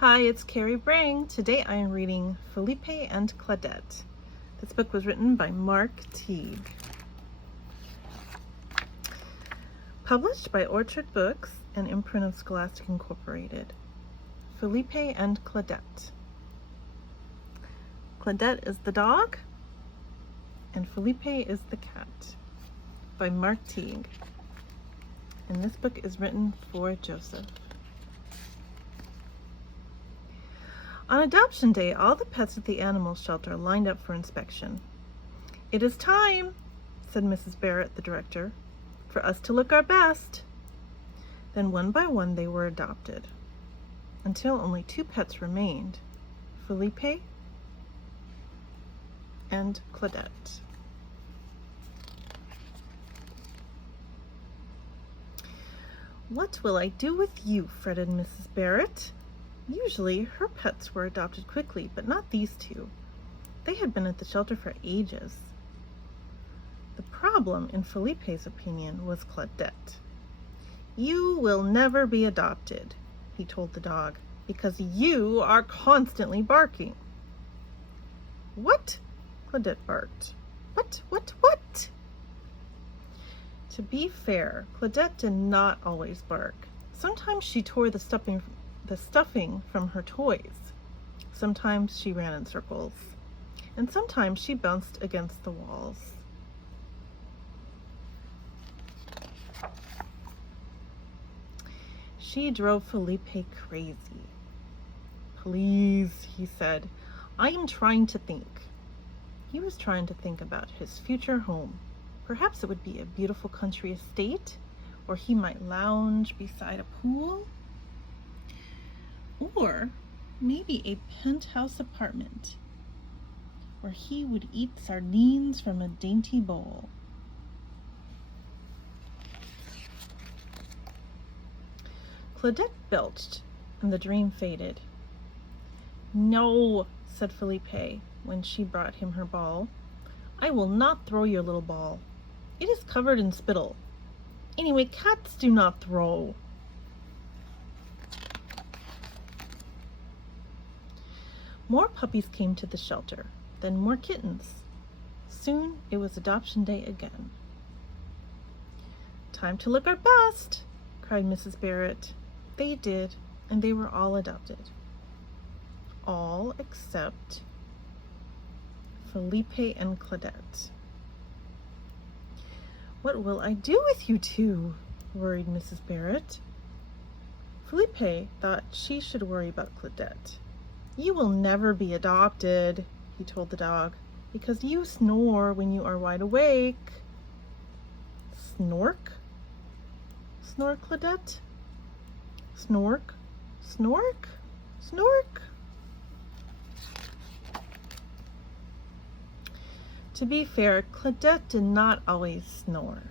Hi, it's Carrie Brang. Today I am reading Felipe and Claudette. This book was written by Mark Teague. Published by Orchard Books and imprint of Scholastic Incorporated. Felipe and Claudette. Claudette is the dog and Felipe is the cat, by Mark Teague. And this book is written for Joseph. On adoption day, all the pets at the animal shelter lined up for inspection. "It is time," said Mrs. Barrett, the director, "for us to look our best." Then one by one they were adopted, until only 2 pets remained, Felipe and Claudette. "What will I do with you?" fretted Mrs. Barrett. Usually, her pets were adopted quickly, but not these 2. They had been at the shelter for ages. The problem, in Felipe's opinion, was Claudette. "You will never be adopted," he told the dog, "because you are constantly barking." "What?" Claudette barked. What? To be fair, Claudette did not always bark. Sometimes she tore the stuffing from her toys. Sometimes she ran in circles, and sometimes she bounced against the walls. She drove Felipe crazy. "Please," he said, "I am trying to think." He was trying to think about his future home. Perhaps it would be a beautiful country estate, or he might lounge beside a pool. Or maybe a penthouse apartment where he would eat sardines from a dainty bowl. Claudette belched, and the dream faded. "No," said Felipe when she brought him her ball. "I will not throw your little ball. It is covered in spittle. Anyway, cats do not throw." More puppies came to the shelter, then more kittens. Soon it was adoption day again. "Time to look our best," cried Mrs. Barrett. They did, and they were all adopted. All except Felipe and Claudette. "What will I do with you 2? worried Mrs. Barrett. Felipe thought she should worry about Claudette. "You will never be adopted," he told the dog, "because you snore when you are wide awake." "Snork?" snored Claudette. "Snork, snork, snork." To be fair, Claudette did not always snore.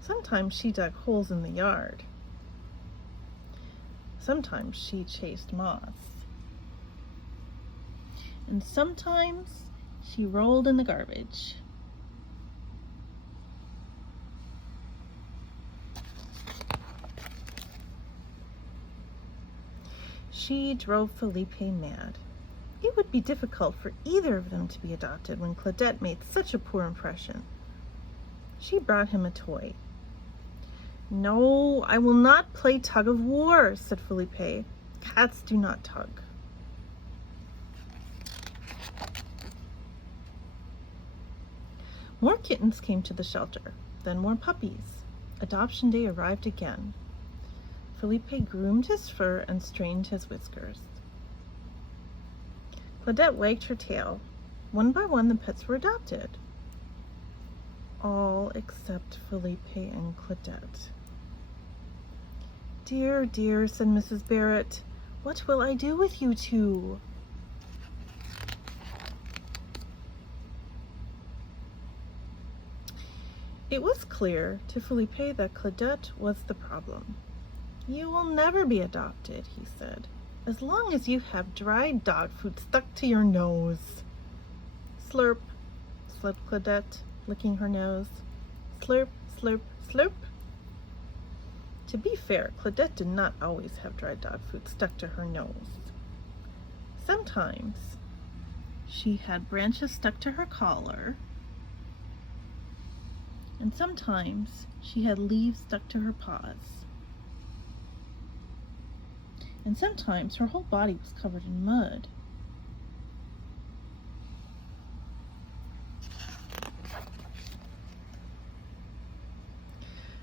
Sometimes she dug holes in the yard. Sometimes she chased moths. And sometimes she rolled in the garbage. She drove Felipe mad. It would be difficult for either of them to be adopted when Claudette made such a poor impression. She brought him a toy. "No, I will not play tug of war," said Felipe. "Cats do not tug." More kittens came to the shelter, then more puppies. Adoption day arrived again. Felipe groomed his fur and straightened his whiskers. Claudette wagged her tail. One by one the pets were adopted. All except Felipe and Claudette. "Dear, dear," said Mrs. Barrett, "what will I do with you 2? It was clear to Felipe that Claudette was the problem. "You will never be adopted," he said, "as long as you have dried dog food stuck to your nose." "Slurp," slurped Claudette, licking her nose. "Slurp, slurp, slurp." To be fair, Claudette did not always have dry dog food stuck to her nose. Sometimes she had branches stuck to her collar, and sometimes she had leaves stuck to her paws. And sometimes her whole body was covered in mud.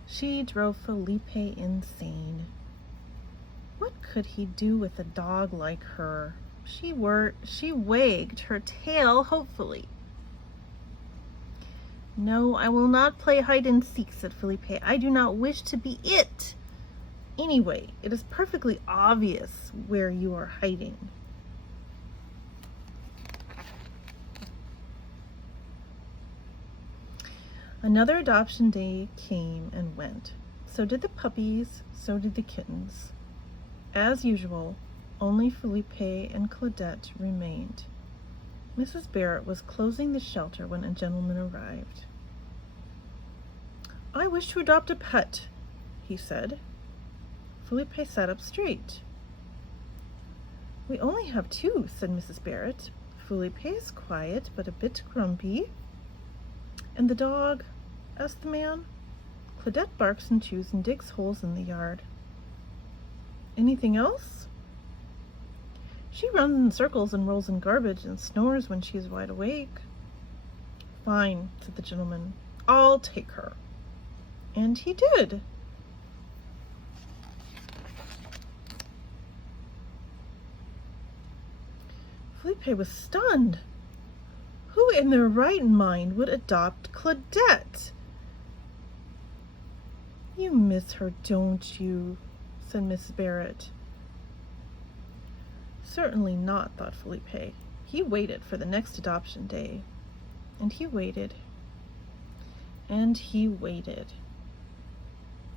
She drove Felipe insane. What could he do with a dog like her? She wagged her tail hopefully. "No, I will not play hide and seek," said Felipe. "I do not wish to be it. Anyway, it is perfectly obvious where you are hiding." Another adoption day came and went. So did the puppies, so did the kittens. As usual, only Felipe and Claudette remained. Mrs. Barrett was closing the shelter when a gentleman arrived. "I wish to adopt a pet," he said. Felipe sat up straight. "We only have two," said Mrs. Barrett. "Felipe is quiet but a bit grumpy." "And the dog?" asked the man. "Claudette barks and chews and digs holes in the yard." "Anything else?" "She runs in circles and rolls in garbage and snores when she is wide awake." "Fine," said the gentleman. "I'll take her." And he did. Felipe was stunned. Who in their right mind would adopt Claudette? "You miss her, don't you?" said Mrs. Barrett. Certainly not, thought Felipe. He waited for the next adoption day. And he waited. And he waited.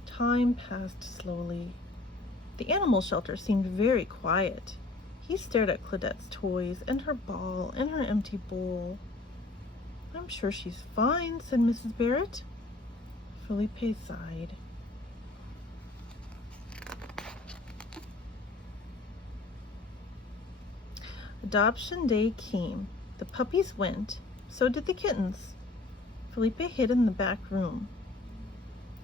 Time passed slowly. The animal shelter seemed very quiet. He stared at Claudette's toys and her ball and her empty bowl. "I'm sure she's fine," said Mrs. Barrett. Felipe sighed. Adoption day came. The puppies went. So did the kittens. Felipe hid in the back room.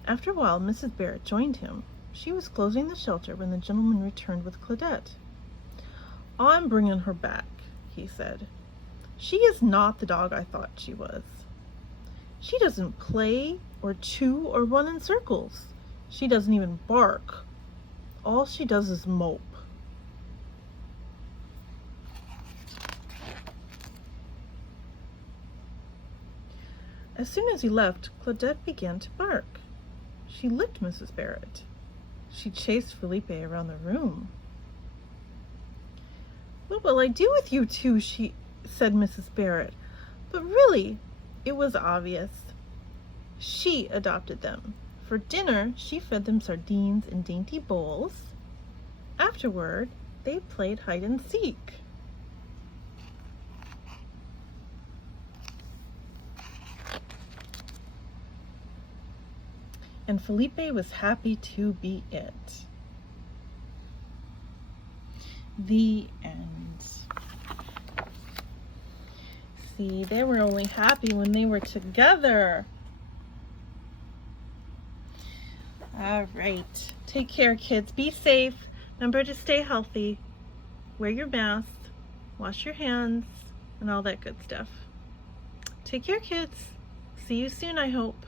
After a while, Mrs. Barrett joined him. She was closing the shelter when the gentleman returned with Claudette. "I'm bringing her back," he said. "She is not the dog I thought she was. She doesn't play or chew or run in circles. She doesn't even bark. All she does is mope." As soon as he left, Claudette began to bark. She licked Mrs. Barrett. She chased Felipe around the room. "What will I do with you two?" said Mrs. Barrett. But really, it was obvious. She adopted them. For dinner, she fed them sardines in dainty bowls. Afterward, they played hide and seek. And Felipe was happy to be it. The end. See, they were only happy when they were together. All right. Take care, kids. Be safe. Remember to stay healthy. Wear your mask. Wash your hands. And all that good stuff. Take care, kids. See you soon, I hope.